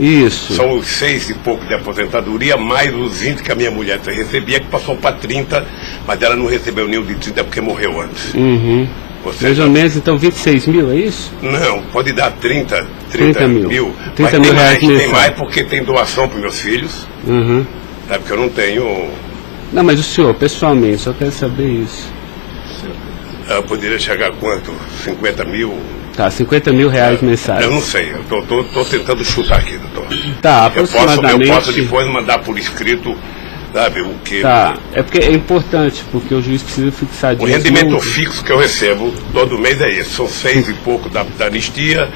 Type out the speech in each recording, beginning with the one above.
Isso. São os 6 e pouco de aposentadoria, mais os 20 que a minha mulher recebia, que passou para 30, mas ela não recebeu nenhum de 30 porque morreu antes. Uhum. Mais ou menos, então, 26 mil, é isso? Não, pode dar 30 mil. 30 mil reais mensais. Tem mais porque tem doação para meus filhos. Uhum. Sabe, porque eu não tenho... Não, mas o senhor, pessoalmente, só quero saber isso. Eu poderia chegar a quanto? 50 mil? Tá, 50 mil reais mensais. Eu não sei, eu tô tentando chutar aqui, doutor. Tá, aproximadamente... Eu posso depois mandar por escrito, sabe, o que... Tá, é porque é importante, porque o juiz precisa fixar disso. O rendimento fixo que eu recebo todo mês é esse, são 6 e pouco da anistia,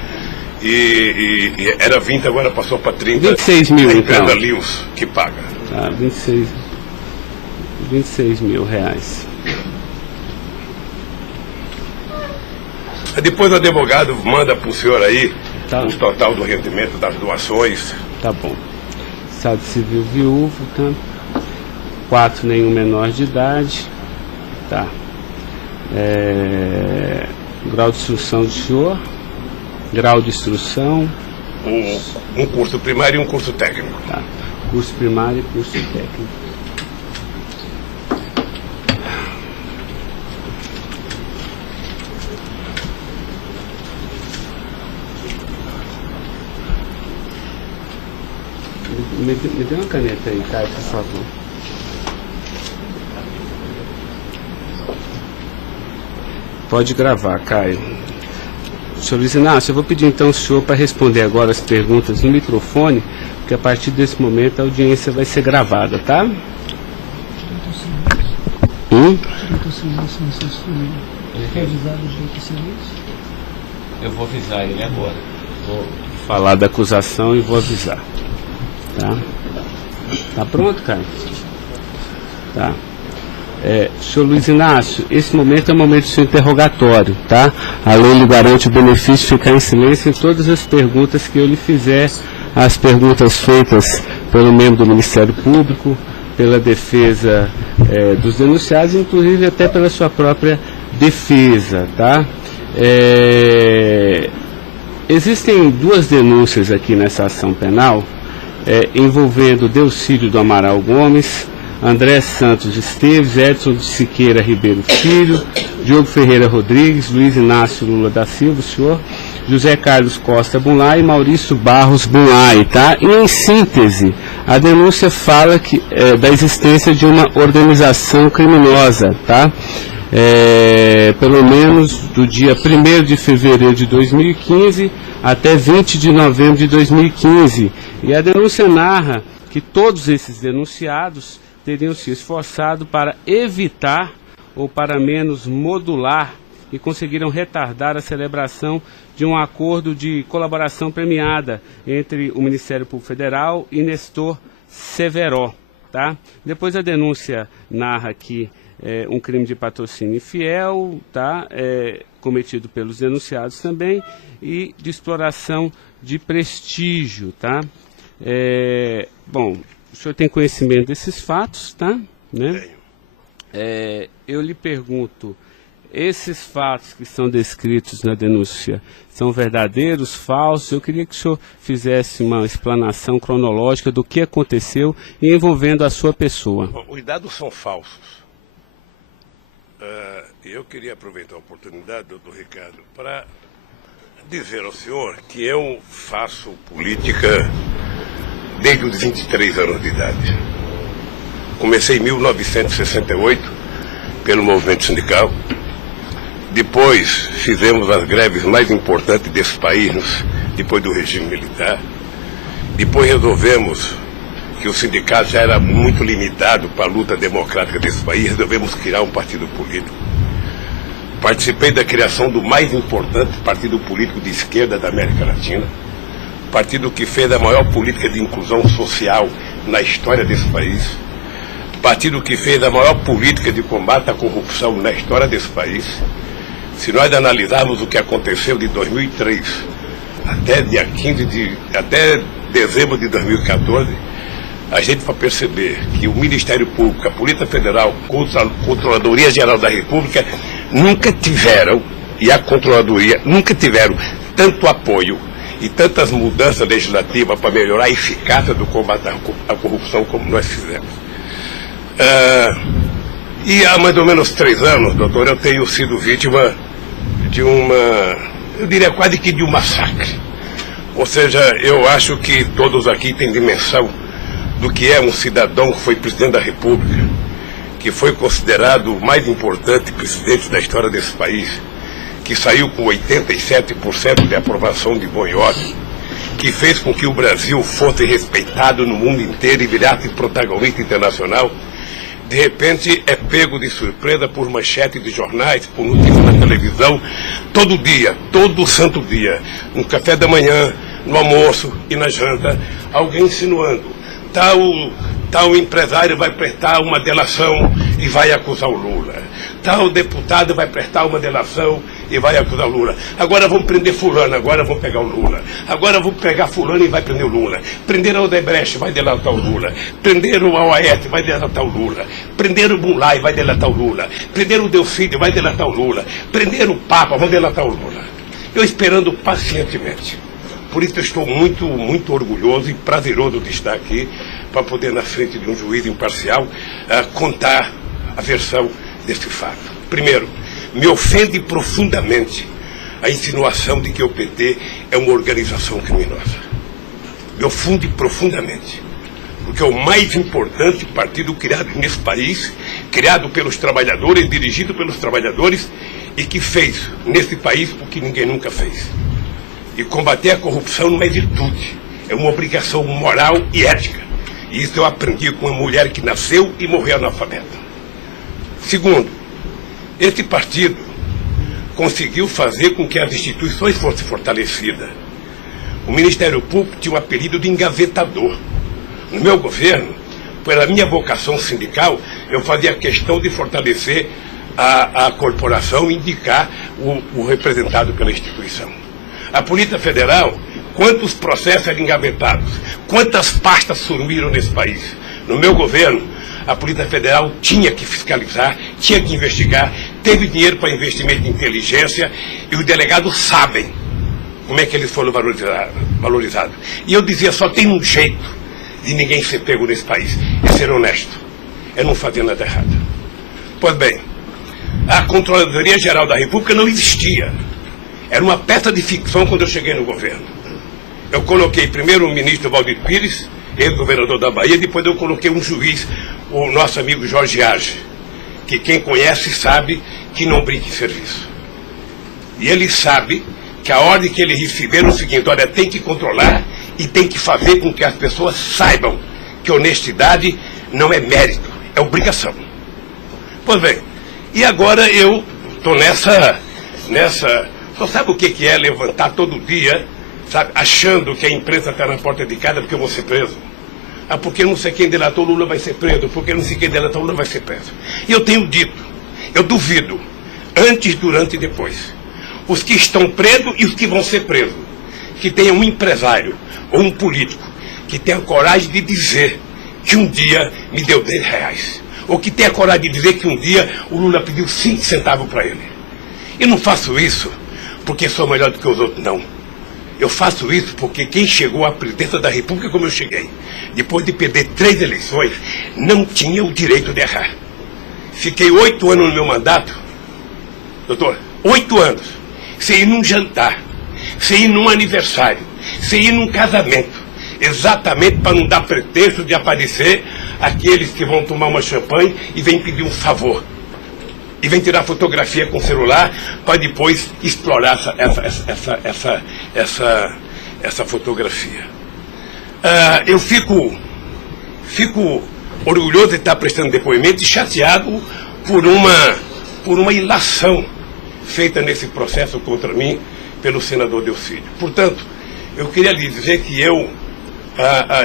e era 20, agora passou para 30. 26 mil, então. A empresa Lewis que paga. Tá, 26 mil reais. Depois o advogado manda para o senhor aí Tá. o total do rendimento das doações. Tá bom. Estado civil viúvo, tá? 4, nenhum menor de idade. Tá. Grau de instrução do senhor. Grau de instrução. Um curso primário e um curso técnico. Tá. Curso primário e curso técnico. Me dê uma caneta aí, Caio, por favor. Pode gravar, Caio. Senhor Luiz Inácio, eu vou pedir então ao senhor para responder agora as perguntas no microfone, porque a partir desse momento a audiência vai ser gravada, tá? Eu vou avisar ele agora. Vou falar da acusação e vou avisar. Tá? Tá pronto, cara? Tá. Senhor Luiz Inácio, esse momento é o momento do seu interrogatório, tá? A lei lhe garante o benefício de ficar em silêncio em todas as perguntas que eu lhe fizer, as perguntas feitas pelo membro do Ministério Público, pela defesa dos denunciados, inclusive até pela sua própria defesa, tá? Existem 2 denúncias aqui nessa ação penal, envolvendo Delcídio do Amaral Gomes, André Santos Esteves, Edson de Siqueira Ribeiro Filho, Diogo Ferreira Rodrigues, Luiz Inácio Lula da Silva, o senhor, José Carlos Costa Bunlai e Maurício Barros Bunlai, tá? E em síntese, a denúncia fala da existência de uma organização criminosa, tá? Pelo menos do dia 1º de fevereiro de 2015 até 20 de novembro de 2015. E a denúncia narra que todos esses denunciados teriam se esforçado para evitar ou para menos modular e conseguiram retardar a celebração de um acordo de colaboração premiada entre o Ministério Público Federal e Nestor Severo, tá? Depois a denúncia narra que um crime de patrocínio infiel, tá? Cometido pelos denunciados também, e de exploração de prestígio, tá? Bom, o senhor tem conhecimento desses fatos, tá? Né? Eu lhe pergunto, esses fatos que são descritos na denúncia são verdadeiros, falsos? Eu queria que o senhor fizesse uma explanação cronológica do que aconteceu envolvendo a sua pessoa. Bom, os dados são falsos. Eu queria aproveitar a oportunidade, doutor Ricardo, para dizer ao senhor que eu faço política desde os 23 anos de idade. Comecei em 1968 pelo movimento sindical. Depois fizemos as greves mais importantes desse país, depois do regime militar. Depois resolvemos que o sindicato já era muito limitado para a luta democrática desse país, resolvemos criar um partido político. Participei da criação do mais importante partido político de esquerda da América Latina, partido que fez a maior política de inclusão social na história desse país, partido que fez a maior política de combate à corrupção na história desse país. Se nós analisarmos o que aconteceu de 2003 até dezembro de 2014, a gente vai perceber que o Ministério Público, a Polícia Federal, a Controladoria Geral da República nunca tiveram, e a Controladoria nunca tiveram tanto apoio e tantas mudanças legislativas para melhorar a eficácia do combate à corrupção como nós fizemos. E há mais ou menos 3 anos, doutor, eu tenho sido vítima de eu diria quase que de um massacre. Ou seja, eu acho que todos aqui têm dimensão do que é um cidadão que foi presidente da República, que foi considerado o mais importante presidente da história desse país, que saiu com 87% de aprovação de bom e ódio, que fez com que o Brasil fosse respeitado no mundo inteiro e virasse protagonista internacional. De repente é pego de surpresa por manchete de jornais, por notícias na televisão, todo dia, todo santo dia, no café da manhã, no almoço e na janta, alguém insinuando, tal empresário vai prestar uma delação e vai acusar o Lula. Tal deputado vai prestar uma delação e vai acusar o Lula. Agora vão prender fulano, agora vão pegar o Lula. Agora vão pegar fulano e vai prender o Lula. Prender o Odebrecht, vai delatar o Lula. Prender o Aoete, vai delatar o Lula. Prender o Mulay, vai delatar o Lula. Prender o Delfídio, vai delatar o Lula. Prender o Papa, vai delatar o Lula. Eu esperando pacientemente. Por isso eu estou muito, muito orgulhoso e prazeroso de estar aqui para poder, na frente de um juiz imparcial, contar a versão desse fato. Primeiro, me ofende profundamente a insinuação de que o PT é uma organização criminosa. Me ofende profundamente, porque é o mais importante partido criado nesse país, criado pelos trabalhadores, dirigido pelos trabalhadores, e que fez nesse país o que ninguém nunca fez. E combater a corrupção não é virtude, é uma obrigação moral e ética. E isso eu aprendi com uma mulher que nasceu e morreu analfabeta. Segundo, esse partido conseguiu fazer com que as instituições fossem fortalecidas. O Ministério Público tinha um apelido de engavetador. No meu governo, pela minha vocação sindical, eu fazia questão de fortalecer a corporação e indicar o representado pela instituição. A Polícia Federal, quantos processos eram engavetados, quantas pastas sumiram nesse país. No meu governo, a Polícia Federal tinha que fiscalizar, tinha que investigar, teve dinheiro para investimento em inteligência e os delegados sabem como é que eles foram valorizados. E eu dizia, só tem um jeito de ninguém ser pego nesse país, é ser honesto, é não fazer nada errado. Pois bem, a Controladoria Geral da República não existia. Era uma peça de ficção quando eu cheguei no governo. Eu coloquei primeiro o ministro Valdir Pires, ex-governador da Bahia, depois eu coloquei um juiz, o nosso amigo Jorge Arge, que quem conhece sabe que não brinca em serviço. E ele sabe que a ordem que ele receber é o seguinte, olha, tem que controlar e tem que fazer com que as pessoas saibam que honestidade não é mérito, é obrigação. Pois bem, e agora eu estou nessa... Só sabe o que é levantar todo dia, sabe, achando que a imprensa está na porta de casa porque eu vou ser preso? Ah, porque não sei quem delatou Lula vai ser preso, porque não sei quem delatou Lula vai ser preso. E eu tenho dito, eu duvido, antes, durante e depois, os que estão presos e os que vão ser presos, que tenha um empresário ou um político que tenha coragem de dizer que um dia me deu R$10, ou que tenha coragem de dizer que um dia o Lula pediu 5 centavos para ele. Eu não faço isso porque sou melhor do que os outros, não. Eu faço isso porque quem chegou à presidência da República como eu cheguei, depois de perder 3 eleições, não tinha o direito de errar. Fiquei 8 anos no meu mandato, doutor, 8 anos, sem ir num jantar, sem ir num aniversário, sem ir num casamento, exatamente para não dar pretexto de aparecer aqueles que vão tomar uma champanhe e vêm pedir um favor. E vem tirar fotografia com o celular para depois explorar essa fotografia. Eu fico orgulhoso de estar prestando depoimento e chateado por uma ilação feita nesse processo contra mim pelo senador Delfídio. Portanto, eu queria lhe dizer que eu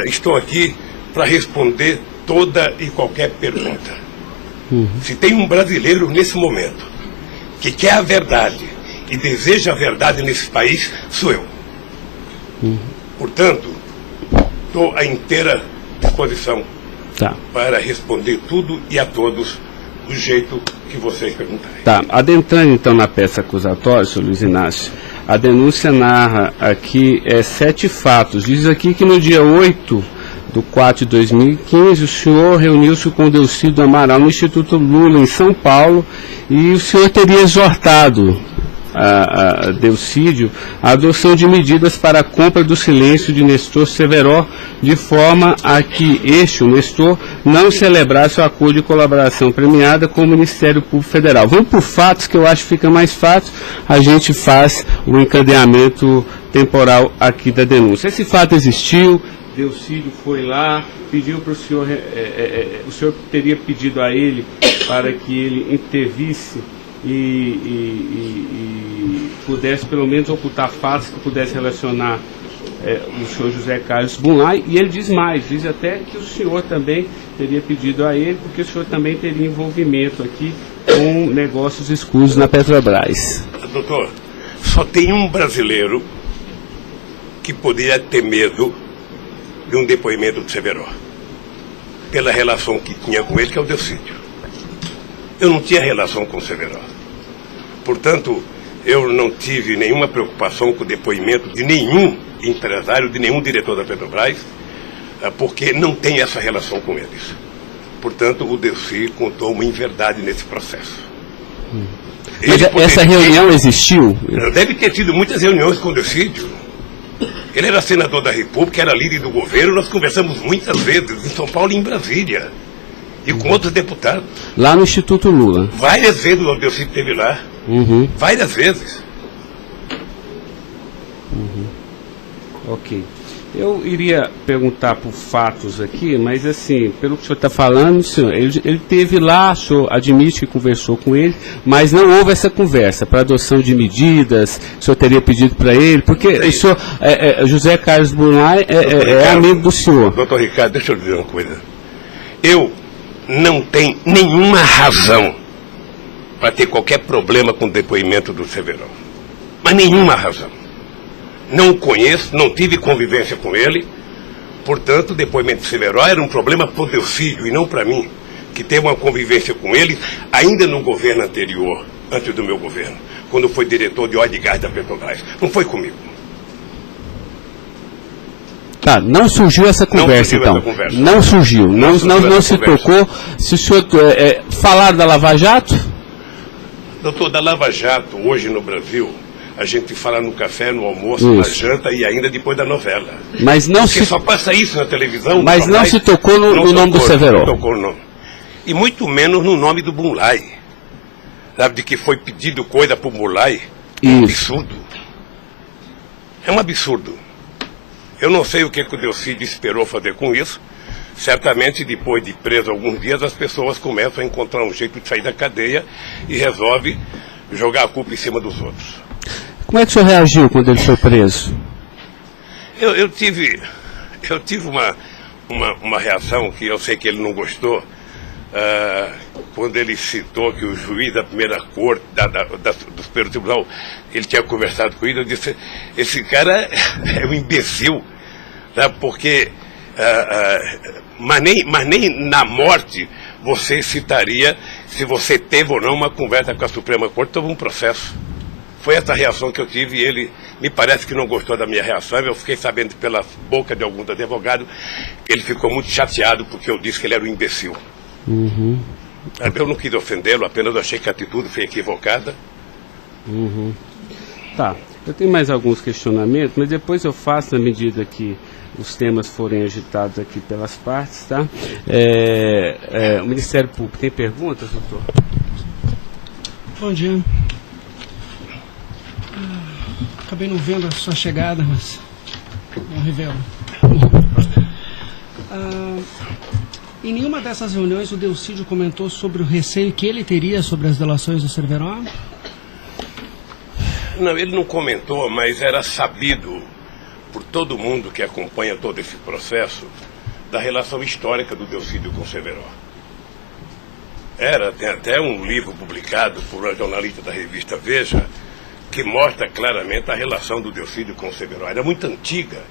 estou aqui para responder toda e qualquer pergunta. Se tem um brasileiro nesse momento que quer a verdade e deseja a verdade nesse país, sou eu. Portanto, estou à inteira disposição para responder tudo e a todos do jeito que vocês perguntarem. Tá, adentrando então na peça acusatória, senhor Luiz Inácio, A denúncia narra aqui 7 fatos. Diz aqui que no dia 8/4/2015, o senhor reuniu-se com o Delcídio Amaral no Instituto Lula, em São Paulo, e o senhor teria exortado a Delcídio a adoção de medidas para a compra do silêncio de Nestor Severo, de forma a que o Nestor, não celebrasse o acordo de colaboração premiada com o Ministério Público Federal. Vamos por fatos, que eu acho que fica mais fácil, a gente faz o encadeamento temporal aqui da denúncia. Esse fato existiu, Delcídio foi lá, pediu para o senhor, o senhor teria pedido a ele para que ele intervisse e pudesse pelo menos ocultar fatos que pudesse relacionar o senhor José Carlos Bunlai, e ele diz mais, diz até que o senhor também teria pedido a ele, porque o senhor também teria envolvimento aqui com negócios escusos na Petrobras. Doutor, só tem um brasileiro que poderia ter medo de um depoimento do Severo, pela relação que tinha com ele, que é o Delcídio. Eu não tinha relação com o Severo. Portanto, eu não tive nenhuma preocupação com o depoimento de nenhum empresário, de nenhum diretor da Petrobras, porque não tem essa relação com eles. Portanto, o Delcídio contou uma inverdade nesse processo. Mas essa reunião existiu? Deve ter tido muitas reuniões com o Delcídio. Ele era senador da República, era líder do governo, nós conversamos muitas vezes em São Paulo e em Brasília. E com outros deputados. Lá no Instituto Lula. Várias vezes o Delcídio esteve lá. Várias vezes. Ok. Eu iria perguntar por fatos aqui, mas assim, pelo que o senhor está falando, senhor, ele teve lá, o senhor admite que conversou com ele, mas não houve essa conversa para adoção de medidas, o senhor teria pedido para ele, porque o senhor, José Carlos Bunlai é amigo do senhor. Doutor Ricardo, deixa eu dizer uma coisa. Eu não tenho nenhuma razão para ter qualquer problema com o depoimento do Severo. Mas nenhuma razão. Não o conheço, não tive convivência com ele. Portanto, o depoimento do Severo era um problema para o Delcídio e não para mim, que teve uma convivência com ele ainda no governo anterior, antes do meu governo, quando foi diretor de óleo e gás da Petrobras. Não foi comigo. Tá, não surgiu essa conversa, então. Não surgiu, não se tocou. Se o senhor falar da Lava Jato? Doutor, da Lava Jato, hoje no Brasil, a gente fala no café, no almoço, na janta e ainda depois da novela. Mas não Porque só passa isso na televisão. Mas não se tocou no nome do Severo. Não tocou no nome. E muito menos no nome do Bunlai. Sabe, de que foi pedido coisa para o Bunlai. É um absurdo. É um absurdo. Eu não sei o que o Delcídio esperou fazer com isso. Certamente, depois de preso alguns dias, as pessoas começam a encontrar um jeito de sair da cadeia e resolve jogar a culpa em cima dos outros. Como é que o senhor reagiu quando ele foi preso? Eu tive uma reação que eu sei que ele não gostou, quando ele citou que o juiz da primeira corte, do Superior Tribunal, ele tinha conversado com ele. Eu disse, esse cara é um imbecil, sabe? Porque mas nem na morte você citaria se você teve ou não uma conversa com a Suprema Corte sobre um processo. Foi essa reação que eu tive e ele me parece que não gostou da minha reação. Eu fiquei sabendo pela boca de alguns advogados que ele ficou muito chateado porque eu disse que ele era um imbecil. Eu não quis ofendê-lo, apenas achei que a atitude foi equivocada. Tá, eu tenho mais alguns questionamentos, mas depois eu faço na medida que os temas forem agitados aqui pelas partes, tá? O Ministério Público tem perguntas, doutor? Bom dia. Acabei não vendo a sua chegada, mas não revelo. Em nenhuma dessas reuniões o Delcídio comentou sobre o receio que ele teria sobre as delações do Severo? Não, ele não comentou, mas era sabido por todo mundo que acompanha todo esse processo da relação histórica do Delcídio com o Severo. Tem até um livro publicado por uma jornalista da revista Veja que mostra claramente a relação do Delcídio com o Severo. Era muito antiga,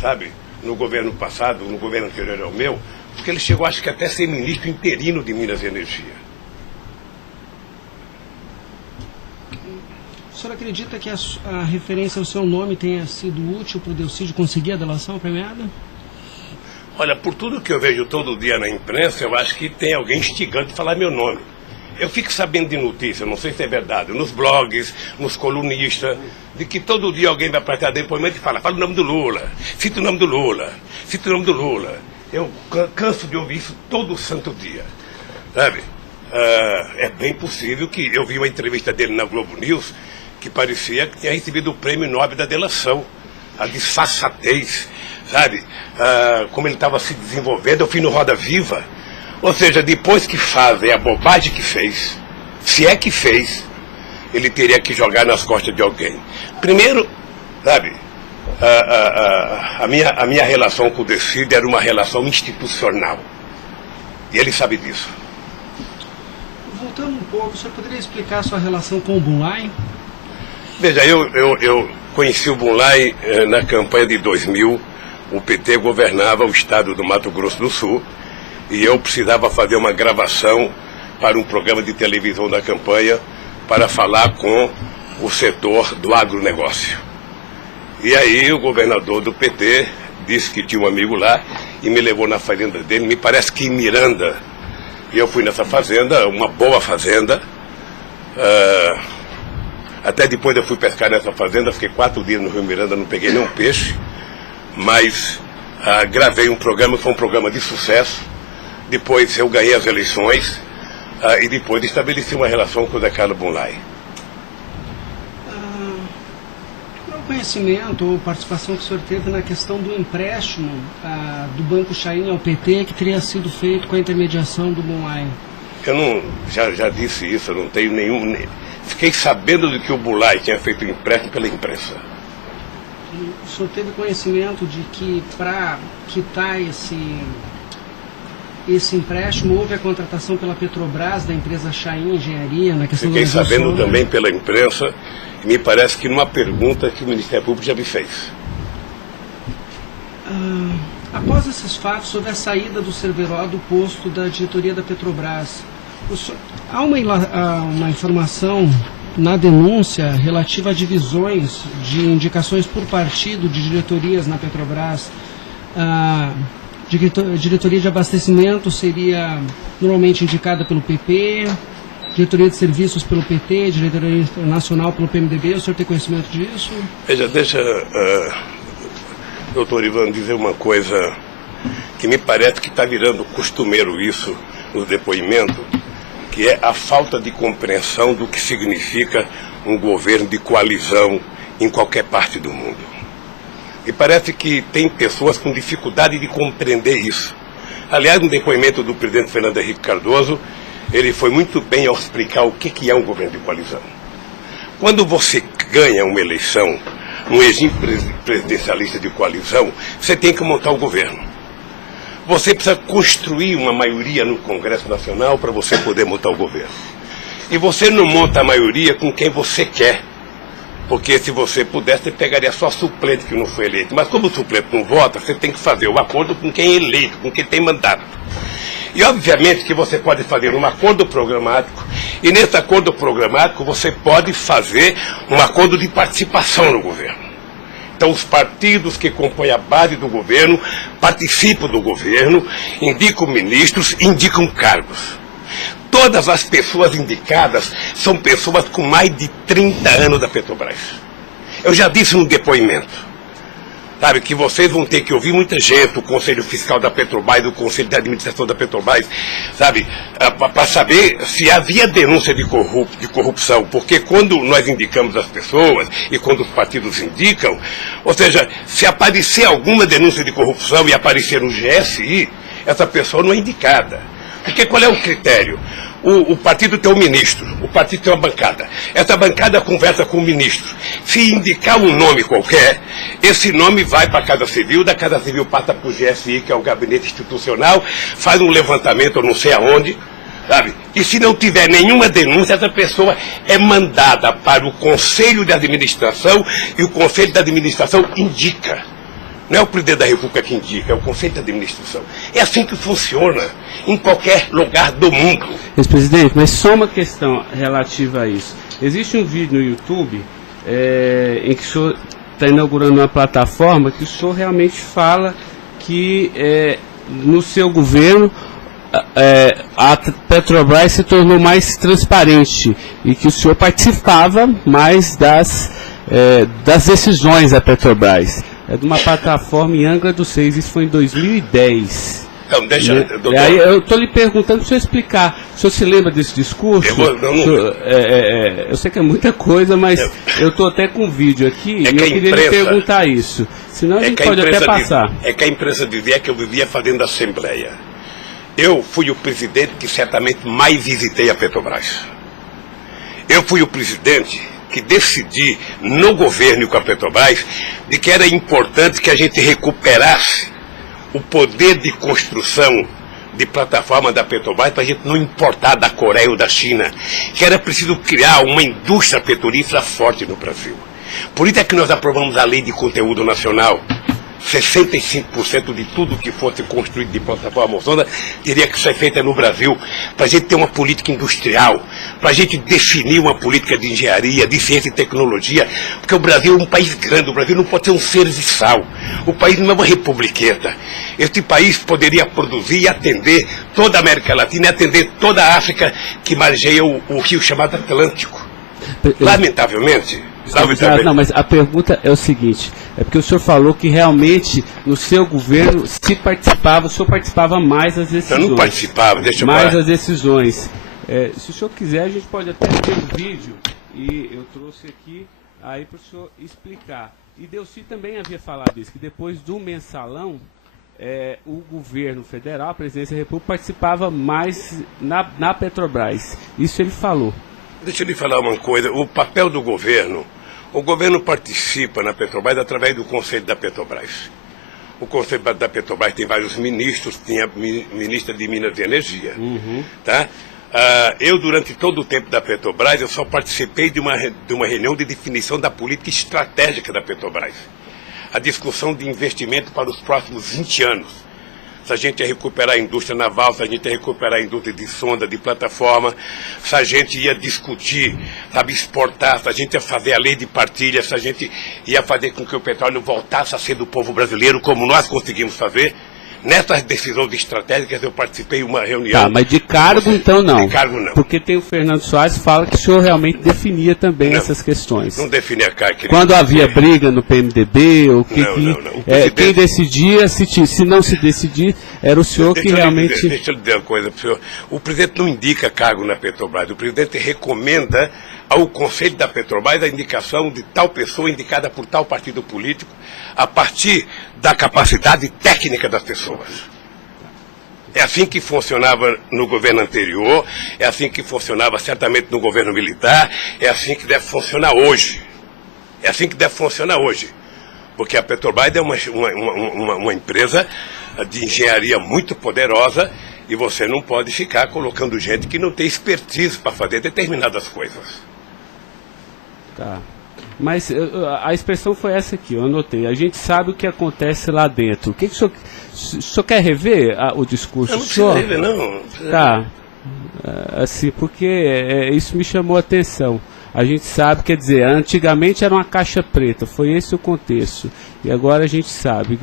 sabe? No governo passado, no governo anterior ao meu, porque ele chegou, acho que até a ser ministro interino de Minas e Energia. O senhor acredita que a referência ao seu nome tenha sido útil para o Delcídio conseguir a delação premiada? Olha, por tudo que eu vejo todo dia na imprensa, eu acho que tem alguém instigando a falar meu nome. Eu fico sabendo de notícia, não sei se é verdade, nos blogs, nos colunistas, de que todo dia alguém vai prestar depoimento e fala o nome do Lula, cita o nome do Lula, cita o nome do Lula. Eu canso de ouvir isso todo santo dia, sabe? É bem possível que eu vi uma entrevista dele na Globo News que parecia que tinha recebido o prêmio Nobel da delação, a disfarçatez, sabe? Como ele estava se desenvolvendo, eu fui no Roda Viva. Ou seja, depois que fazem a bobagem que fez, se é que fez, ele teria que jogar nas costas de alguém. Primeiro, sabe, a minha relação com o Delcídio era uma relação institucional. E ele sabe disso. Voltando um pouco, o senhor poderia explicar a sua relação com o Bunlai? Veja, eu conheci o Bunlai na campanha de 2000. O PT governava o estado do Mato Grosso do Sul e eu precisava fazer uma gravação para um programa de televisão da campanha para falar com o setor do agronegócio. E aí o governador do PT disse que tinha um amigo lá e me levou na fazenda dele, me parece que em Miranda. E eu fui nessa fazenda, uma boa fazenda. Até depois eu fui pescar nessa fazenda, fiquei 4 dias no Rio Miranda, não peguei nenhum peixe. Mas gravei um programa, foi um programa de sucesso. Depois eu ganhei as eleições e depois estabeleci uma relação com o Zé Carlos Bunlai. Qual o conhecimento ou participação que o senhor teve na questão do empréstimo do Banco Chain ao PT que teria sido feito com a intermediação do Bunlai? Eu não, já disse isso, eu não tenho nenhum... Fiquei sabendo de que o Bunlai tinha feito um empréstimo pela imprensa. O senhor teve conhecimento de que para quitar esse empréstimo houve a contratação pela Petrobras da empresa Chain Engenharia na questão Fiquei da sabendo também pela imprensa e me parece que numa pergunta que o Ministério Público já me fez. Após esses fatos, sobre a saída do Cerveró do posto da diretoria da Petrobras, há uma informação na denúncia relativa a divisões de indicações por partido de diretorias na Petrobras. A diretoria de abastecimento seria normalmente indicada pelo PP, diretoria de serviços pelo PT, diretoria nacional pelo PMDB. O senhor tem conhecimento disso? Veja, deixa, doutor Ivan, dizer uma coisa que me parece que está virando costumeiro isso no depoimento, que é a falta de compreensão do que significa um governo de coalizão em qualquer parte do mundo. E parece que tem pessoas com dificuldade de compreender isso. Aliás, no depoimento do presidente Fernando Henrique Cardoso, ele foi muito bem ao explicar o que é um governo de coalizão. Quando você ganha uma eleição, um regime presidencialista de coalizão, você tem que montar o governo. Você precisa construir uma maioria no Congresso Nacional para você poder montar o governo. E você não monta a maioria com quem você quer. Porque se você pudesse, você pegaria só suplente que não foi eleito. Mas como o suplente não vota, você tem que fazer o acordo com quem é eleito, com quem tem mandato. E obviamente que você pode fazer um acordo programático, e nesse acordo programático você pode fazer um acordo de participação no governo. Então os partidos que compõem a base do governo participam do governo, indicam ministros, indicam cargos. Todas as pessoas indicadas são pessoas com mais de 30 anos da Petrobras. Eu já disse no depoimento, sabe, que vocês vão ter que ouvir muita gente, o Conselho Fiscal da Petrobras, o Conselho de Administração da Petrobras, sabe, para saber se havia denúncia de corrupção, porque quando nós indicamos as pessoas e quando os partidos indicam, ou seja, se aparecer alguma denúncia de corrupção e aparecer no GSI, essa pessoa não é indicada. Porque qual é o critério? O partido tem um ministro, o partido tem uma bancada. Essa bancada conversa com o ministro. Se indicar um nome qualquer, esse nome vai para a Casa Civil, da Casa Civil passa para o GSI, que é o Gabinete Institucional, faz um levantamento, eu não sei aonde, sabe? E se não tiver nenhuma denúncia, essa pessoa é mandada para o Conselho de Administração e o Conselho de Administração indica. Não é o presidente da República que indica, é o Conselho de Administração. É assim que funciona em qualquer lugar do mundo. Ex-presidente, mas só uma questão relativa a isso. Existe um vídeo no YouTube em que o senhor está inaugurando uma plataforma que o senhor realmente fala que no seu governo a Petrobras se tornou mais transparente e que o senhor participava mais das decisões da Petrobras. É de uma plataforma em Angra dos Reis, isso foi em 2010. Então, deixa, doutor. Aí eu estou lhe perguntando para o senhor explicar. O senhor se lembra desse discurso? Eu sei que é muita coisa, mas eu estou até com um vídeo aqui e eu queria lhe perguntar isso. Senão a gente pode até passar. É que a imprensa dizia que eu vivia fazendo assembleia. Eu fui o presidente que certamente mais visitei a Petrobras. Eu fui o presidente que decidi no governo e com a Petrobras de que era importante que a gente recuperasse o poder de construção de plataforma da Petrobras para a gente não importar da Coreia ou da China, que era preciso criar uma indústria petrolífera forte no Brasil. Por isso é que nós aprovamos a Lei de Conteúdo Nacional. 65% de tudo que fosse construído de plataforma sonda teria que ser feita no Brasil, para a gente ter uma política industrial, para a gente definir uma política de engenharia, de ciência e tecnologia, porque o Brasil é um país grande, o Brasil não pode ser um serviçal, o país não é uma republiqueta. Este país poderia produzir e atender toda a América Latina e atender toda a África que margeia o rio chamado Atlântico. Lamentavelmente. Não, mas a pergunta é o seguinte, é porque o senhor falou que realmente no seu governo o senhor participava mais das decisões. Eu não participava, deixa eu mais falar. as decisões. Se o senhor quiser, a gente pode até ter um vídeo, e eu trouxe aqui aí para o senhor explicar. E Delcy também havia falado isso, que depois do mensalão, o governo federal, a presidência da República, participava mais na Petrobras. Isso ele falou. Deixa eu lhe falar uma coisa, o papel do governo, o governo participa na Petrobras através do Conselho da Petrobras. O Conselho da Petrobras tem vários ministros, tinha a ministra de Minas e Energia. Tá? Eu, durante todo o tempo da Petrobras, eu só participei de uma reunião de definição da política estratégica da Petrobras. A discussão de investimento para os próximos 20 anos. Se a gente ia recuperar a indústria naval, se a gente ia recuperar a indústria de sonda, de plataforma, se a gente ia discutir, sabe, exportar, se a gente ia fazer a lei de partilha, se a gente ia fazer com que o petróleo voltasse a ser do povo brasileiro, como nós conseguimos fazer. Nessas decisões estratégicas eu participei de uma reunião. Tá, mas de cargo então não. De cargo não. Porque tem o Fernando Soares que fala que o senhor realmente definia também essas questões. Não definia cargo. Quando havia briga no PMDB, ou não. Quem decidia, se não se decidir, era o senhor que realmente... Deixa eu lhe dizer uma coisa para o senhor. O presidente não indica cargo na Petrobras, o presidente recomenda ao Conselho da Petrobras a indicação de tal pessoa indicada por tal partido político a partir da capacidade técnica das pessoas. É assim que funcionava no governo anterior, é assim que funcionava certamente no governo militar, é assim que deve funcionar hoje. É assim que deve funcionar hoje. Porque a Petrobras é uma empresa de engenharia muito poderosa e você não pode ficar colocando gente que não tem expertise para fazer determinadas coisas. Tá. Mas a expressão foi essa aqui, eu anotei. A gente sabe o que acontece lá dentro. O que o senhor quer rever o discurso? Eu não preciso rever, não. Tá. Assim, porque isso me chamou a atenção. A gente sabe, quer dizer, antigamente era uma caixa preta, foi esse o contexto. E agora a gente sabe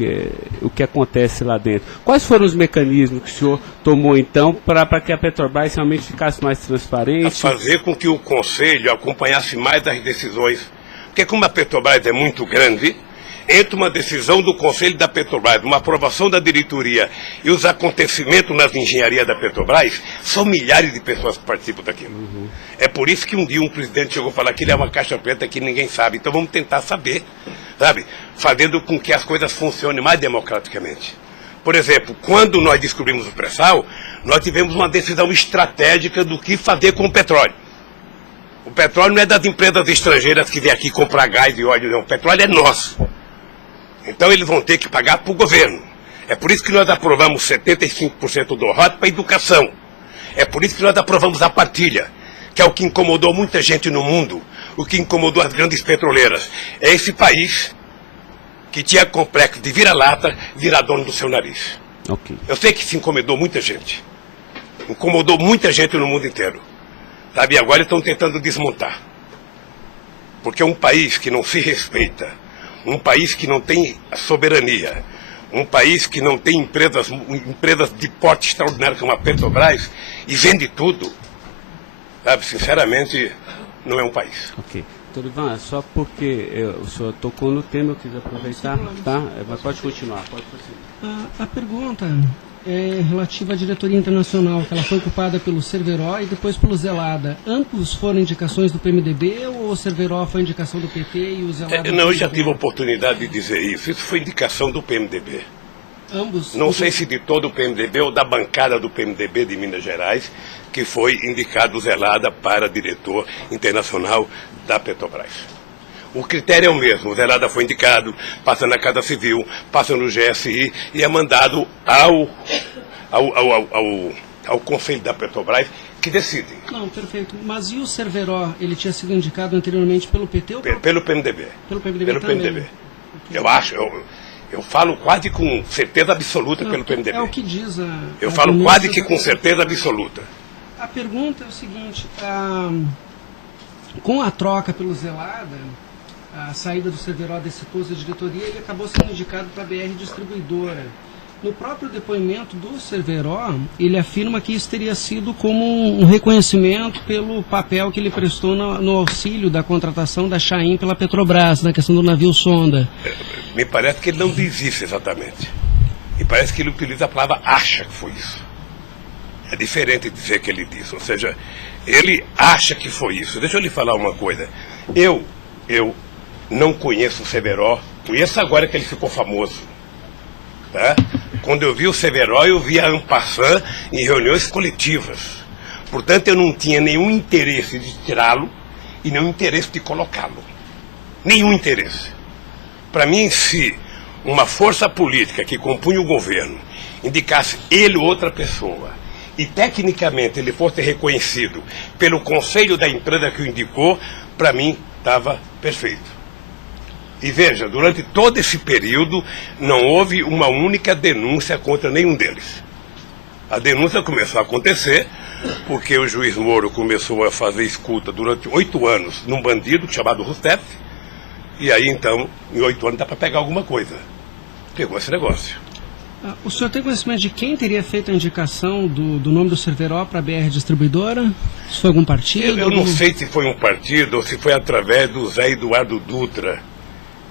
o que acontece lá dentro. Quais foram os mecanismos que o senhor tomou, então, para que a Petrobras realmente ficasse mais transparente? A fazer com que o Conselho acompanhasse mais as decisões. Porque como a Petrobras é muito grande, entre uma decisão do Conselho da Petrobras, uma aprovação da diretoria e os acontecimentos nas engenharias da Petrobras, são milhares de pessoas que participam daquilo. É por isso que um dia um presidente chegou a falar que ele é uma caixa preta que ninguém sabe. Então vamos tentar saber, sabe? Fazendo com que as coisas funcionem mais democraticamente. Por exemplo, quando nós descobrimos o pré-sal, nós tivemos uma decisão estratégica do que fazer com o petróleo. O petróleo não é das empresas estrangeiras que vêm aqui comprar gás e óleo, não. O petróleo é nosso. Então eles vão ter que pagar para o governo. É por isso que nós aprovamos 75% do ROT para a educação. É por isso que nós aprovamos a partilha, que é o que incomodou muita gente no mundo, o que incomodou as grandes petroleiras. É esse país que tinha complexo de vira-lata, virar dono do seu nariz. Okay. Eu sei que isso incomodou muita gente. Incomodou muita gente no mundo inteiro. Sabe, e agora eles estão tentando desmontar. Porque um país que não se respeita, um país que não tem soberania, um país que não tem empresas de porte extraordinário como a Petrobras e vende tudo, sabe, sinceramente, não é um país. Ok. Doutor Ivan, só porque o senhor tocou no tema, eu quis aproveitar, tá? Mas pode continuar, pode prosseguir. A pergunta é relativa à diretoria internacional, que ela foi ocupada pelo Cerveró e depois pelo Zelada. Ambos foram indicações do PMDB ou o Cerveró foi indicação do PT e o Zelada... Não, eu já tive a oportunidade de dizer isso. Isso foi indicação do PMDB. Ambos? Não sei se de todo o PMDB ou da bancada do PMDB de Minas Gerais, que foi indicado o Zelada para diretor internacional da Petrobras. O critério é o mesmo. O Zelada foi indicado, passa na Casa Civil, passa no GSI e é mandado ao Conselho da Petrobras, que decide. Não, perfeito. Mas e o Cerveró? Ele tinha sido indicado anteriormente pelo PT ou pelo PMDB? Pelo PMDB pelo também. PMDB. Eu acho, eu falo quase com certeza absoluta pelo PMDB. É o que diz a... Eu falo quase que com certeza absoluta. A pergunta é o seguinte, com a troca pelo Zelada, a saída do Cerveró desse posto de diretoria, ele acabou sendo indicado para a BR Distribuidora. No próprio depoimento do Cerveró, ele afirma que isso teria sido como um reconhecimento pelo papel que ele prestou no auxílio da contratação da Chain pela Petrobras, na questão do navio sonda. Me parece que ele não diz isso exatamente. Me parece que ele utiliza a palavra acha que foi isso. É diferente de dizer que ele disse. Ou seja, ele acha que foi isso. Deixa eu lhe falar uma coisa. Eu não conheço o Cerveró. Conheço agora que ele ficou famoso. Tá? Quando eu vi o Cerveró, eu vi a en passant em reuniões coletivas. Portanto, eu não tinha nenhum interesse de tirá-lo e nenhum interesse de colocá-lo. Nenhum interesse. Para mim, se uma força política que compunha o governo indicasse ele ou outra pessoa e tecnicamente ele fosse reconhecido pelo conselho da empresa que o indicou, para mim estava perfeito. E veja, durante todo esse período não houve uma única denúncia contra nenhum deles. A denúncia começou a acontecer porque o juiz Moro começou a fazer escuta durante 8 anos num bandido chamado Rousseff, e aí então, em 8 anos dá para pegar alguma coisa. Pegou esse negócio. O senhor tem conhecimento de quem teria feito a indicação do nome do Cerveró para a BR Distribuidora? Se foi algum partido? Eu não sei se foi um partido ou se foi através do Zé Eduardo Dutra,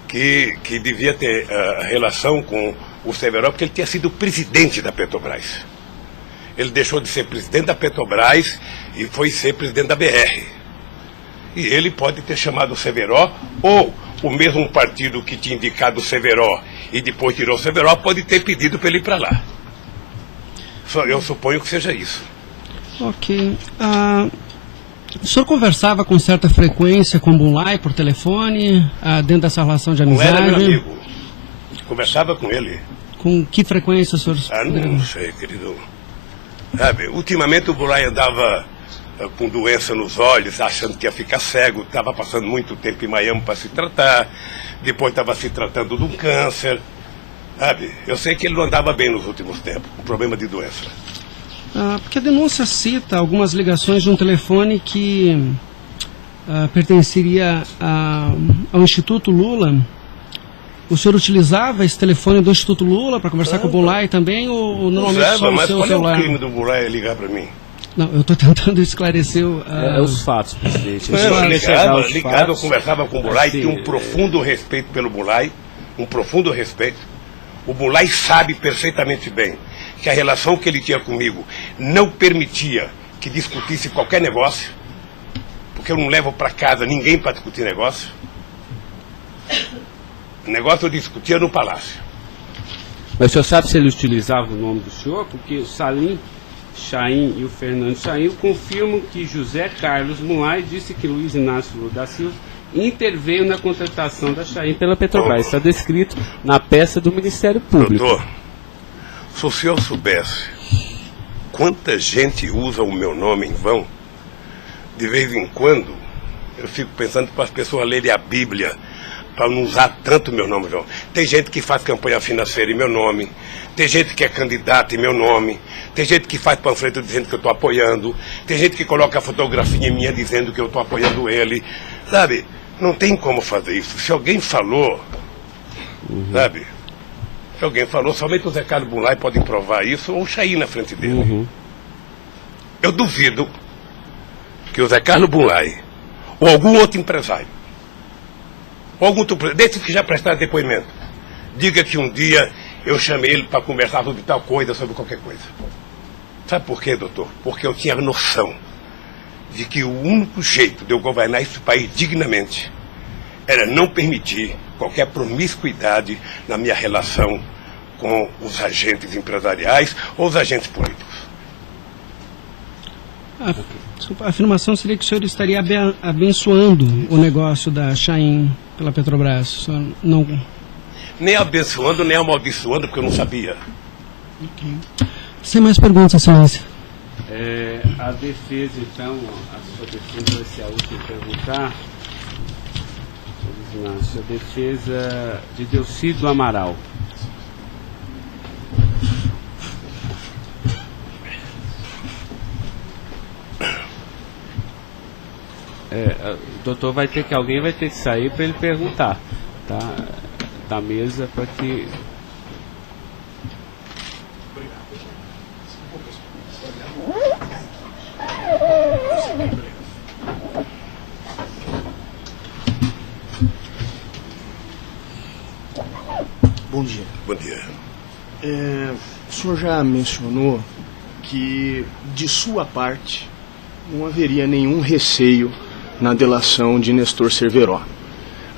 que devia ter relação com o Cerveró, porque ele tinha sido presidente da Petrobras. Ele deixou de ser presidente da Petrobras e foi ser presidente da BR. E ele pode ter chamado o Cerveró, ou o mesmo partido que tinha indicado o Cerveró e depois tirou o Cerveró pode ter pedido para ele ir para lá. Eu suponho que seja isso. Ok. O senhor conversava com certa frequência com o Bulay por telefone, dentro dessa relação de amizade? Não era meu amigo. Conversava com ele. Com que frequência o senhor... Não sei, querido. Sabe, ultimamente o Bulay andava com doença nos olhos, achando que ia ficar cego, estava passando muito tempo em Miami para se tratar, depois estava se tratando de um câncer, sabe? Eu sei que ele não andava bem nos últimos tempos, com problema de doença. Porque a denúncia cita algumas ligações de um telefone que pertenceria ao Instituto Lula. O senhor utilizava esse telefone do Instituto Lula para conversar com o Bulay também, ou normalmente só no seu celular? Mas qual é o crime do Bulay ligar para mim? Não, eu estou tentando esclarecer os fatos, presidente. Eu conversava com o Bulay, tinha um profundo respeito pelo Bulay, um profundo respeito. O Bulay sabe perfeitamente bem que a relação que ele tinha comigo não permitia que discutisse qualquer negócio, porque eu não levo para casa ninguém para discutir negócio. O negócio eu discutia no palácio. Mas o senhor sabe se ele utilizava o nome do senhor? Porque o Salim Chain e o Fernando Chain confirmam que José Carlos Mulay disse que Luiz Inácio Lula da Silva interveio na contratação da Chain pela Petrobras. Está descrito na peça do Ministério Público. Doutor, se o senhor soubesse quanta gente usa o meu nome em vão, de vez em quando eu fico pensando para as pessoas lerem a Bíblia, para não usar tanto meu nome, não. Tem gente que faz campanha financeira em meu nome, tem gente que é candidato em meu nome, tem gente que faz panfleto dizendo que eu estou apoiando, tem gente que coloca a fotografia minha dizendo que eu estou apoiando ele, sabe? Não tem como fazer isso. Se alguém falou, sabe? Se alguém falou, somente o Zé Carlos Bunlai pode provar isso, ou o Chaim na frente dele. Eu duvido que o Zé Carlos Bunlai, ou algum outro empresário, ou algum outro, desses que já prestaram depoimento, diga que um dia eu chamei ele para conversar sobre tal coisa, sobre qualquer coisa. Sabe por quê, doutor? Porque eu tinha noção de que o único jeito de eu governar esse país dignamente era não permitir qualquer promiscuidade na minha relação com os agentes empresariais ou os agentes políticos. Desculpa, a afirmação seria que o senhor estaria abençoando o negócio da Chaim pela Petrobras. O senhor não... Nem abençoando, nem amaldiçoando, porque eu não sabia. Sem mais perguntas, excelência. A defesa, então, a sua defesa vai ser a última a perguntar. A defesa de Delcídio Amaral. Doutor, alguém vai ter que sair para ele perguntar, tá? Da mesa para que... Bom dia. Bom dia. O senhor já mencionou que, de sua parte, não haveria nenhum receio na delação de Nestor Cerveró.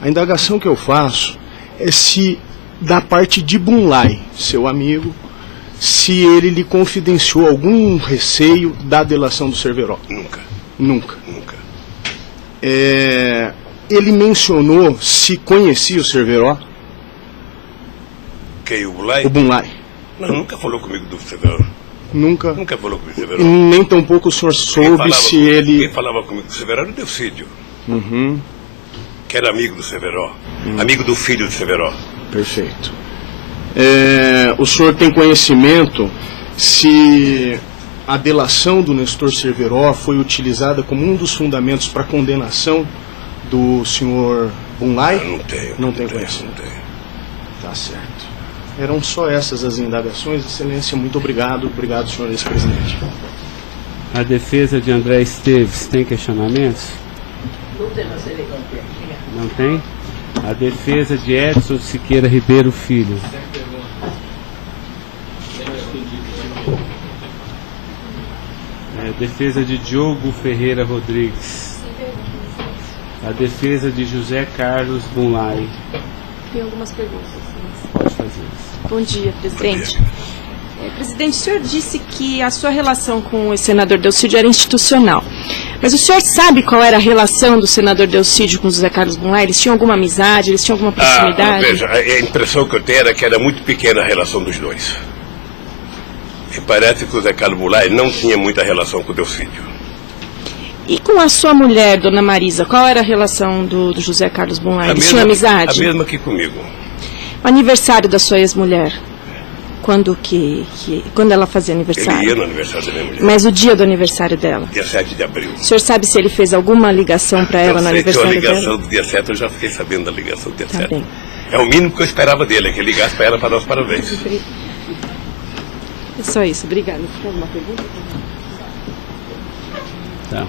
A indagação que eu faço é se, da parte de Bunlai, seu amigo, se ele lhe confidenciou algum receio da delação do Cerveró. Nunca. Nunca. Nunca. Ele mencionou se conhecia o Cerveró? Quem, o Bunlai? O Bunlai. Não, nunca falou comigo do Cerveró. Nunca? Nunca falou comigo do Cerveró. Nem tampouco o senhor soube se ele... Quem falava comigo do Cerveró era o Delcídio. Que era amigo do Cerveró. Amigo do filho do Cerveró. Perfeito. O senhor tem conhecimento se a delação do Nestor Cerveró foi utilizada como um dos fundamentos para a condenação do senhor Bunlai? Não tenho. Não tem conhecimento. Não tenho. Tá certo. Eram só essas as indagações. Excelência, muito obrigado. Obrigado, senhor ex-presidente. A defesa de André Esteves tem questionamentos? Não tem? A defesa de Edson Siqueira Ribeiro Filho. A defesa de Diogo Ferreira Rodrigues. A defesa de José Carlos Bunlai. Tem algumas perguntas. Pode fazer isso. Bom dia, presidente. Presidente, o senhor disse que a sua relação com o senador Delcídio era institucional. Mas o senhor sabe qual era a relação do senador Delcídio com o José Carlos Bunlai? Eles tinham alguma amizade? Eles tinham alguma proximidade? Veja, a impressão que eu tenho era que era muito pequena a relação dos dois. E parece que o José Carlos Bunlai não tinha muita relação com o Delcídio. E com a sua mulher, dona Marisa, qual era a relação do José Carlos Bunlai? Eles tinham amizade? A mesma que comigo. O aniversário da sua ex-mulher? Quando ela fazia aniversário? Ele ia no aniversário da minha mulher. Mas o dia do aniversário dela? Dia 7 de abril. O senhor sabe se ele fez alguma ligação para ela no aniversário dela? A ligação do dia 7, eu já fiquei sabendo da ligação do dia 7. Bem. É o mínimo que eu esperava dele, é que ele ligasse para ela para dar os parabéns. É só isso, obrigada. Tem alguma pergunta? Tá.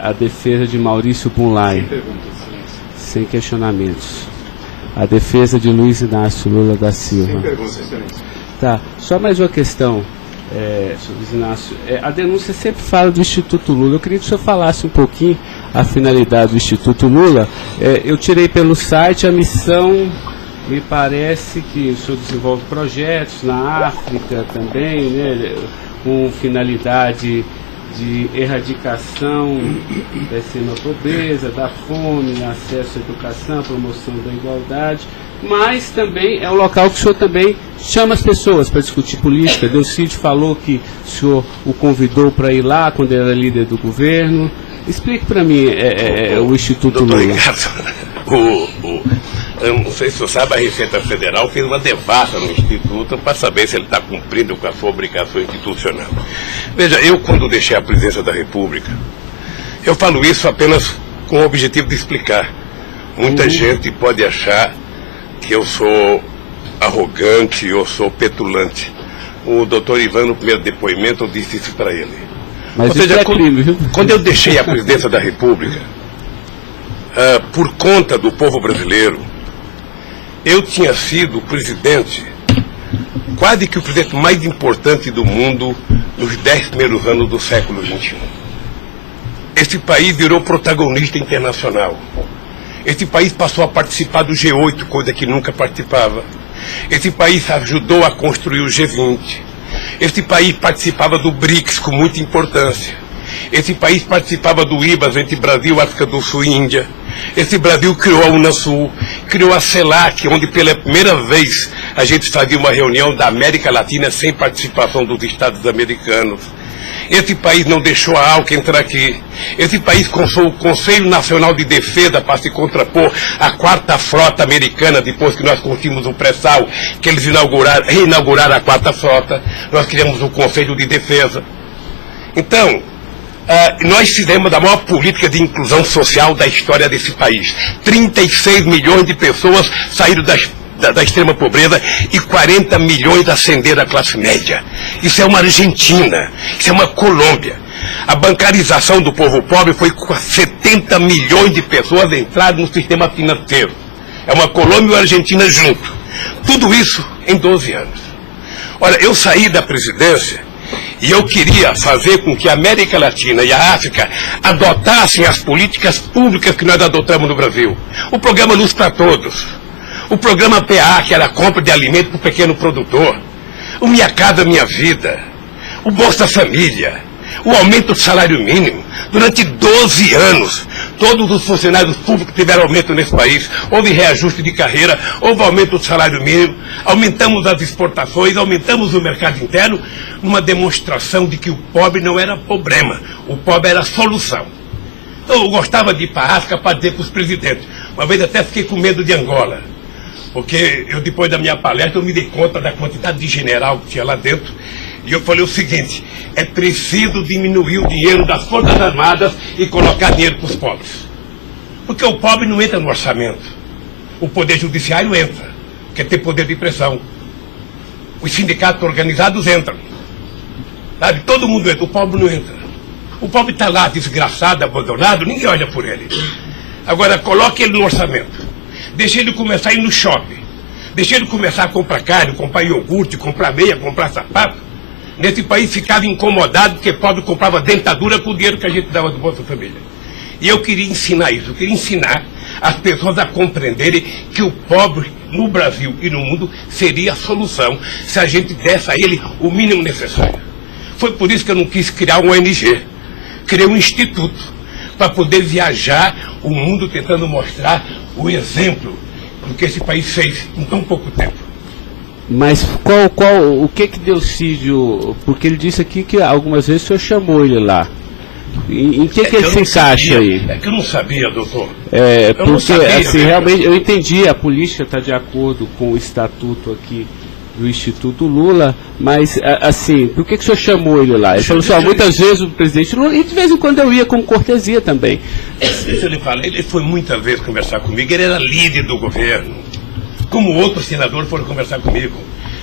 A defesa de Maurício Bunlai. Sem questionamentos. A defesa de Luiz Inácio Lula da Silva. Sem perguntas, excelência. Tá. Só mais uma questão, senhor Luiz Inácio. A denúncia sempre fala do Instituto Lula. Eu queria que o senhor falasse um pouquinho a finalidade do Instituto Lula. Eu tirei pelo site a missão. Me parece que o senhor desenvolve projetos na África também, né, com finalidade de erradicação da extrema pobreza, da fome, acesso à educação, promoção da igualdade, mas também é um local que o senhor também chama as pessoas para discutir política. Delcídio falou que o senhor o convidou para ir lá quando ele era líder do governo. Explique para mim o Instituto Doutor Lula. Ricardo, eu não sei se você sabe, a Receita Federal fez uma devassa no Instituto para saber se ele está cumprindo com a sua obrigação institucional. Veja, eu quando deixei a presidência da República, eu falo isso apenas com o objetivo de explicar. Muita gente pode achar que eu sou arrogante, eu sou petulante. O doutor Ivan, no primeiro depoimento, eu disse isso para ele. Mas ou seja, crime, viu? quando eu deixei a presidência da República, por conta do povo brasileiro, eu tinha sido o presidente, quase que o presidente mais importante do mundo nos 10 primeiros anos do século XXI. Esse país virou protagonista internacional. Esse país passou a participar do G8, coisa que nunca participava. Esse país ajudou a construir o G20. Esse país participava do BRICS com muita importância. Esse país participava do IBAS entre Brasil, África do Sul e Índia. Esse Brasil criou a Unasul, criou a CELAC, onde pela primeira vez a gente fazia uma reunião da América Latina sem participação dos Estados americanos. Esse país não deixou a ALCA entrar aqui. Esse país construiu o Conselho Nacional de Defesa para se contrapor à 4ª Frota Americana, depois que nós conseguimos o pré-sal, que eles reinauguraram a 4ª Frota. Nós criamos o Conselho de Defesa. Então, nós fizemos a maior política de inclusão social da história desse país. 36 milhões de pessoas saíram da extrema pobreza e 40 milhões ascenderam à classe média. Isso é uma Argentina, isso é uma Colômbia. A bancarização do povo pobre foi com 70 milhões de pessoas entraram no sistema financeiro. É uma Colômbia e uma Argentina junto. Tudo isso em 12 anos. Olha, eu saí da presidência e eu queria fazer com que a América Latina e a África adotassem as políticas públicas que nós adotamos no Brasil. O programa Luz para Todos. O programa PA, que era a compra de alimento para o pequeno produtor. O Minha Casa Minha Vida. O Bolsa Família. O aumento do salário mínimo. Durante 12 anos, todos os funcionários públicos tiveram aumento nesse país. Houve reajuste de carreira, houve aumento do salário mínimo. Aumentamos as exportações, aumentamos o mercado interno, numa demonstração de que o pobre não era problema. O pobre era a solução. Eu gostava de ir para a África para dizer para os presidentes. Uma vez até fiquei com medo de Angola. Porque eu, depois da minha palestra, eu me dei conta da quantidade de general que tinha lá dentro. E eu falei o seguinte, é preciso diminuir o dinheiro das Forças Armadas e colocar dinheiro para os pobres. Porque o pobre não entra no orçamento. O Poder Judiciário entra, porque tem poder de pressão. Os sindicatos organizados entram. Sabe? Todo mundo entra, o pobre não entra. O pobre está lá, desgraçado, abandonado, ninguém olha por ele. Agora, coloque ele no orçamento. Deixa ele começar a ir no shopping. Deixa ele começar a comprar carne, comprar iogurte, comprar meia, comprar sapato. Nesse país ficava incomodado porque pobre comprava dentadura com o dinheiro que a gente dava do Bolsa Família. E eu queria ensinar isso, eu queria ensinar as pessoas a compreenderem que o pobre no Brasil e no mundo seria a solução se a gente desse a ele o mínimo necessário. Foi por isso que eu não quis criar um ONG. Criei um instituto para poder viajar o mundo tentando mostrar o exemplo do que esse país fez em tão pouco tempo. Mas o que Delcídio, porque ele disse aqui que algumas vezes o senhor chamou ele lá. Em que ele se encaixa aí? É que eu não sabia, doutor. Porque sabia, assim, realmente, eu entendi, a política está de acordo com o estatuto aqui do Instituto Lula, mas, assim, por que o senhor chamou ele lá? Ele falou assim, muitas vezes o presidente Lula, e de vez em quando eu ia com cortesia também. Deixa eu lhe falar, ele foi muitas vezes conversar comigo, ele era líder do governo, como outros senadores foram conversar comigo.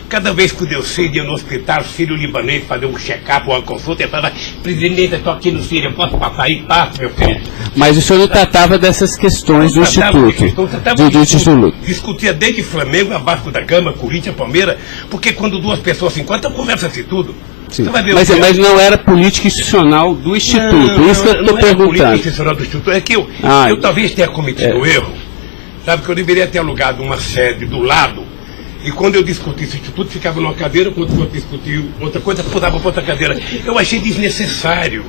Cada vez que o Delcídio ia no hospital sírio-libanês fazer um check-up ou uma consulta, ele falava, presidente, eu estou aqui no Sírio, eu posso passar aí? Passo, meu filho. Mas o senhor não tratava dessas questões do Instituto? Discutia desde Flamengo, a Vasco da Gama, Corinthians, Palmeiras, porque quando duas pessoas se encontram, conversa-se tudo. Sim. Mas não era política institucional do Instituto, isso que eu estou perguntando. Não era política institucional do Instituto, é que eu talvez tenha cometido erro, sabe, que eu deveria ter alugado uma sede do lado. E quando eu discuti esse instituto, ficava numa cadeira, quando eu discutia outra coisa, mudava para outra cadeira. Eu achei desnecessário.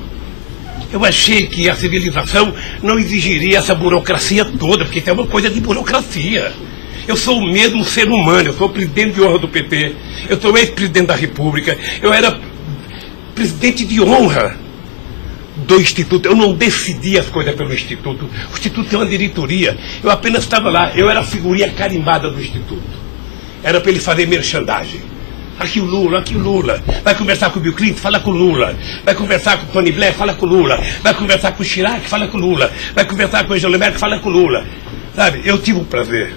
Eu achei que a civilização não exigiria essa burocracia toda, porque isso é uma coisa de burocracia. Eu sou o mesmo ser humano, eu sou presidente de honra do PT, eu sou ex-presidente da República, eu era presidente de honra do Instituto. Eu não decidi as coisas pelo Instituto. O Instituto tem uma diretoria. Eu apenas estava lá, eu era a figurinha carimbada do Instituto. Era para ele fazer merchandising. Aqui o Lula. Vai conversar com o Bill Clinton, fala com o Lula. Vai conversar com o Tony Blair, fala com o Lula. Vai conversar com o Chirac, fala com o Lula. Vai conversar com o Angela Merkel, fala com o Lula. Sabe, eu tive o prazer,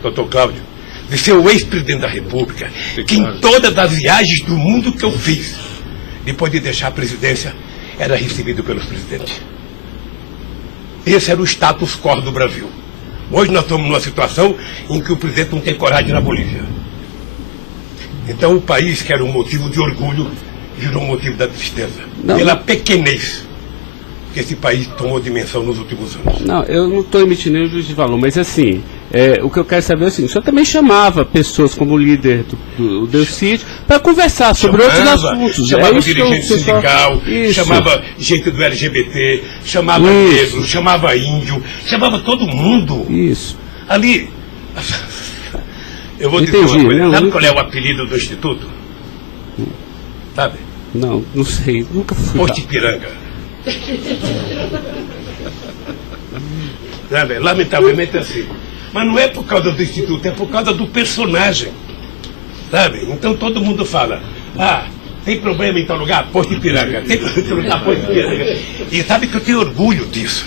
doutor Cláudio, de ser o ex-presidente da República, que em todas as viagens do mundo que eu fiz, depois de deixar a presidência, era recebido pelos presidentes. Esse era o status quo do Brasil. Hoje nós estamos numa situação em que o presidente não tem coragem na Bolívia. Então o país, que era um motivo de orgulho, virou um motivo da tristeza. Pela pequenez que esse país tomou dimensão nos últimos anos. Não, eu não estou emitindo nenhum juízo de valor, mas assim, o que eu quero saber é assim, o senhor também chamava pessoas como o líder do Delcídio para conversar sobre outros assuntos. Chamava dirigente sindical, chamava gente do LGBT, chamava negro, chamava índio, chamava todo mundo. Isso. Ali, eu vou dizer uma coisa, sabe qual é o apelido do Instituto? Sabe? Não sei, nunca fui. Posto Ipiranga. Lamentavelmente é assim. Mas não é por causa do Instituto, é por causa do personagem. Sabe? Então todo mundo fala, tem problema em tal lugar? Posto Ipiranga. Tem problema em tal lugar? Posto Ipiranga. E sabe que eu tenho orgulho disso.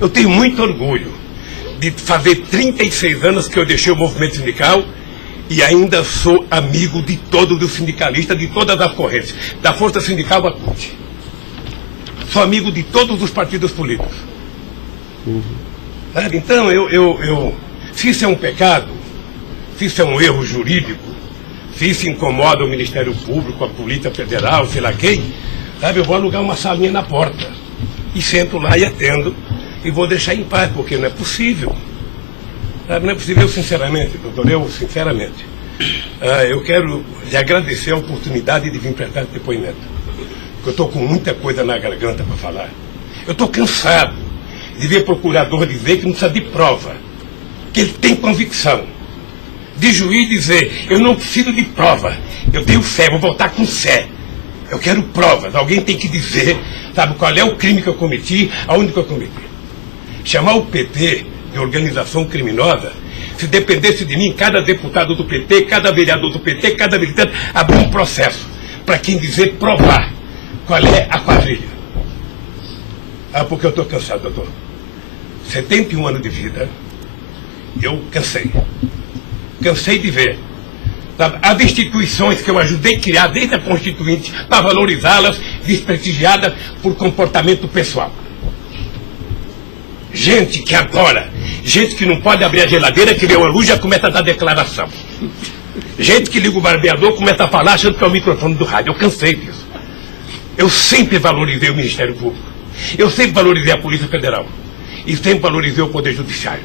Eu tenho muito orgulho de fazer 36 anos que eu deixei o movimento sindical e ainda sou amigo de todos os sindicalistas, de todas as correntes, da Força Sindical à CUT. Sou amigo de todos os partidos políticos. Então, se isso é um pecado, se isso é um erro jurídico, se isso incomoda o Ministério Público, a Polícia Federal, sei lá quem, eu vou alugar uma salinha na porta e sento lá e atendo e vou deixar em paz, porque não é possível. Não é possível, sinceramente, doutor, sinceramente, eu quero lhe agradecer a oportunidade de vir prestar esse depoimento. Eu estou com muita coisa na garganta para falar. Eu estou cansado de ver procurador dizer que não precisa de prova, que ele tem convicção. De juiz dizer, eu não preciso de prova, eu tenho fé, vou voltar com fé. Eu quero provas, alguém tem que dizer, qual é o crime que eu cometi, aonde que eu cometi. Chamar o PT de organização criminosa, se dependesse de mim, cada deputado do PT, cada vereador do PT, cada militante, abrir um processo para quem dizer provar qual é a quadrilha. Porque eu estou cansado, doutor. 71 anos de vida, eu cansei. Cansei de ver as instituições que eu ajudei a criar desde a Constituinte para valorizá-las, desprestigiadas por comportamento pessoal. Gente que não pode abrir a geladeira, que vê a luz já começa a dar declaração. Gente que liga o barbeador, começa a falar achando que é o microfone do rádio. Eu cansei disso. Eu sempre valorizei o Ministério Público. Eu sempre valorizei a Polícia Federal. E sempre valorizei o Poder Judiciário.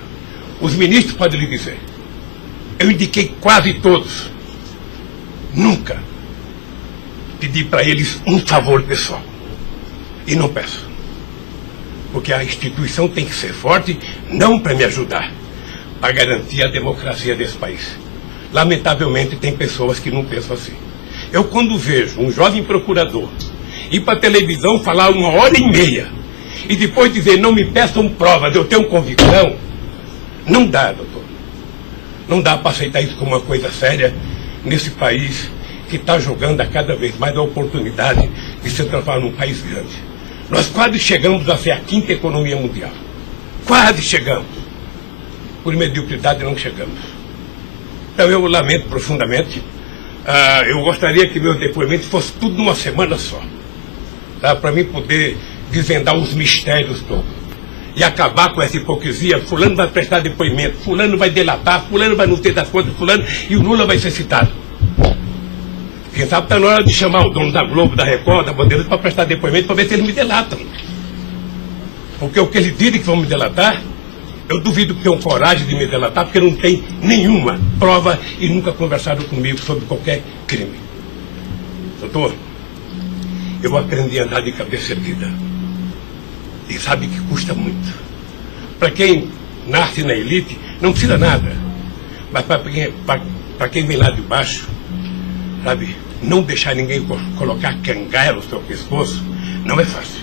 Os ministros podem lhe dizer. Eu indiquei quase todos. Nunca pedi para eles um favor pessoal. E não peço. Porque a instituição tem que ser forte, não para me ajudar, para garantir a democracia desse país. Lamentavelmente, tem pessoas que não pensam assim. Eu, quando vejo um jovem procurador ir para a televisão falar 1h30 e depois dizer, não me peçam provas, eu tenho convicção, não dá, doutor. Não dá para aceitar isso como uma coisa séria nesse país que está jogando a cada vez mais a oportunidade de se transformar num país grande. Nós quase chegamos a ser a 5ª economia mundial. Quase chegamos. Por mediocridade não chegamos. Então eu lamento profundamente. Eu gostaria que meu depoimento fosse tudo numa semana só. Para mim poder desvendar os mistérios todos. E acabar com essa hipocrisia. Fulano vai prestar depoimento, fulano vai delatar, fulano vai não ter das contas, fulano, e o Lula vai ser citado. Quem sabe está na hora de chamar o dono da Globo, da Record, da Bandeirantes para prestar depoimento para ver se eles me delatam. Porque o que eles dizem que vão me delatar, eu duvido que tenham coragem de me delatar, porque não tem nenhuma prova e nunca conversaram comigo sobre qualquer crime. Doutor, eu aprendi a andar de cabeça erguida. E sabe que custa muito. Para quem nasce na elite, não precisa nada. Mas para quem vem lá de baixo, sabe, não deixar ninguém colocar cangaia no seu pescoço, não é fácil.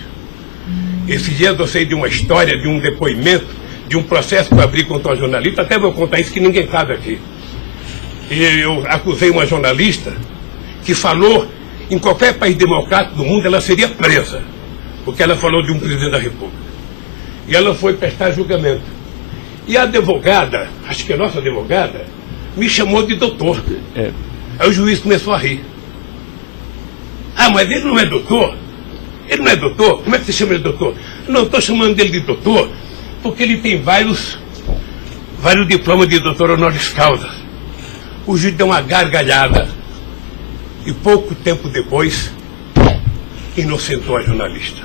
Esses dias eu sei de uma história, de um depoimento, de um processo que eu abri contra uma jornalista, até vou contar isso que ninguém sabe aqui. E eu acusei uma jornalista que falou em qualquer país democrático do mundo, ela seria presa, porque ela falou de um presidente da República. E ela foi prestar julgamento. E a advogada, acho que a nossa advogada, me chamou de doutor. Aí o juiz começou a rir. Ah, mas ele não é doutor? Ele não é doutor? Como é que você chama ele de doutor? Não, estou chamando ele de doutor porque ele tem vários diplomas de doutor honoris causa. O juiz deu uma gargalhada e pouco tempo depois inocentou a jornalista.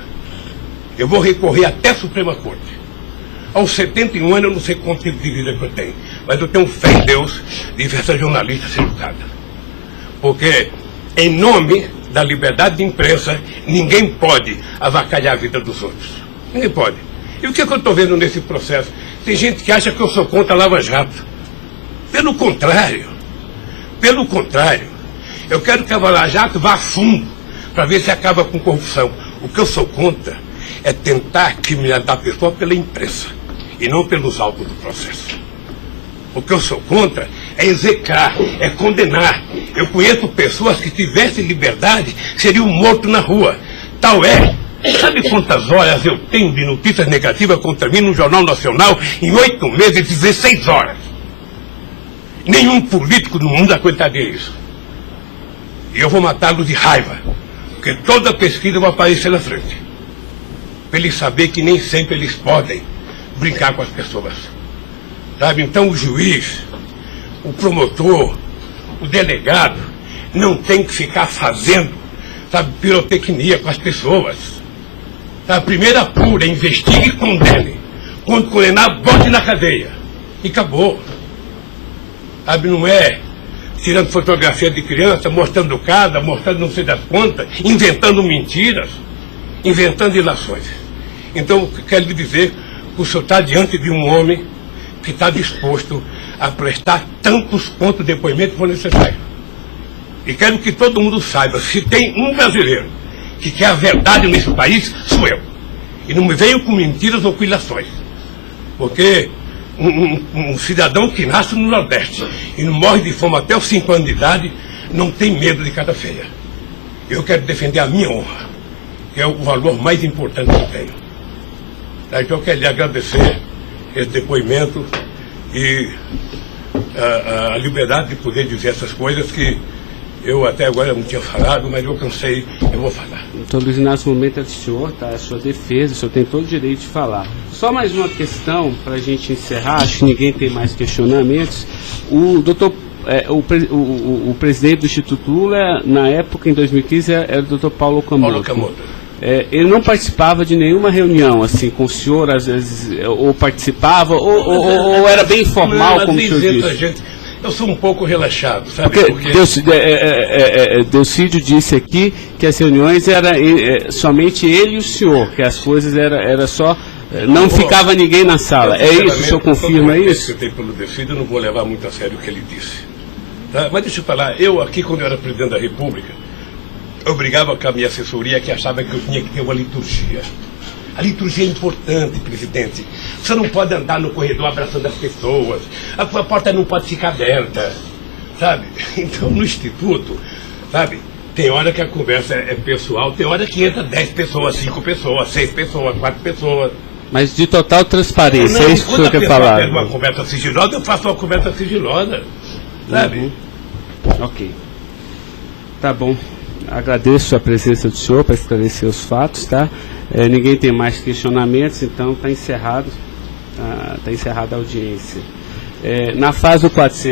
Eu vou recorrer até a Suprema Corte. Aos 71 anos eu não sei quanto tempo de vida que eu tenho, mas eu tenho fé em Deus de ver essa jornalista ser julgada. Porque, em nome da liberdade de imprensa, ninguém pode avacalhar a vida dos outros. Ninguém pode. E o que eu estou vendo nesse processo? Tem gente que acha que eu sou contra a Lava Jato. Pelo contrário, eu quero que a Lava Jato vá a fundo para ver se acaba com corrupção. O que eu sou contra é tentar criminalizar a pessoa pela imprensa e não pelos autos do processo. O que eu sou contra é execrar, é condenar. Eu conheço pessoas que, se tivessem liberdade, seriam mortos na rua. Tal é. Sabe quantas horas eu tenho de notícias negativas contra mim no Jornal Nacional em 8 meses, 16 horas? Nenhum político no mundo aguentaria isso. E eu vou matá-los de raiva, porque toda pesquisa vai aparecer na frente. Para eles saberem que nem sempre eles podem brincar com as pessoas. Sabe? Então o juiz, o promotor, o delegado, não tem que ficar fazendo, sabe, pirotecnia com as pessoas. A primeira apura, investigue e condene. Quando condenar, bote na cadeia. E acabou. Sabe, não é tirando fotografia de criança, mostrando casa, mostrando não sei das quantas, inventando mentiras, inventando ilações. Então, quero lhe dizer que o senhor está diante de um homem que está disposto a prestar tantos quantos depoimentos for necessário. E quero que todo mundo saiba, se tem um brasileiro que quer a verdade nesse país, sou eu. E não me venham com mentiras ou com ilações. Porque um cidadão que nasce no Nordeste e não morre de fome até os 5 anos de idade, não tem medo de cara feia. Eu quero defender a minha honra, que é o valor mais importante que eu tenho. Então eu quero lhe agradecer esse depoimento e a liberdade de poder dizer essas coisas que eu até agora não tinha falado, mas eu cansei, eu vou falar. Então, Luiz Inácio, o momento é do senhor, tá? A sua defesa, o senhor tem todo o direito de falar. Só mais uma questão para a gente encerrar, acho que ninguém tem mais questionamentos. O presidente do Instituto Lula, na época, em 2015, era o doutor Paulo Okamoto. Ele não participava de nenhuma reunião, assim, com o senhor, às vezes, ou participava, ou era bem informal, como o senhor disse? Eu sou um pouco relaxado, sabe? Porque Delcídio disse aqui que as reuniões eram somente ele e o senhor, que as coisas era só... Não ficava ninguém na sala. É isso? O senhor confirma isso? Eu tenho pelo Delcídio, eu não vou levar muito a sério o que ele disse. Tá? Mas deixa eu falar, eu aqui, quando eu era presidente da República, eu brigava com a minha assessoria que achava que eu tinha que ter uma liturgia. A liturgia é importante, presidente. Você não pode andar no corredor abraçando as pessoas. A porta não pode ficar aberta, sabe? Então, no Instituto, sabe, tem hora que a conversa é pessoal, tem hora que entra 10 pessoas, 5 pessoas, 6 pessoas, 4 pessoas. Mas de total transparência, é isso que o senhor quer falar? Quando uma conversa sigilosa, eu faço uma conversa sigilosa, sabe? Ok. Tá bom. Agradeço a presença do senhor para esclarecer os fatos, tá? Ninguém tem mais questionamentos, então está encerrado, tá encerrada a audiência. Na fase do 400...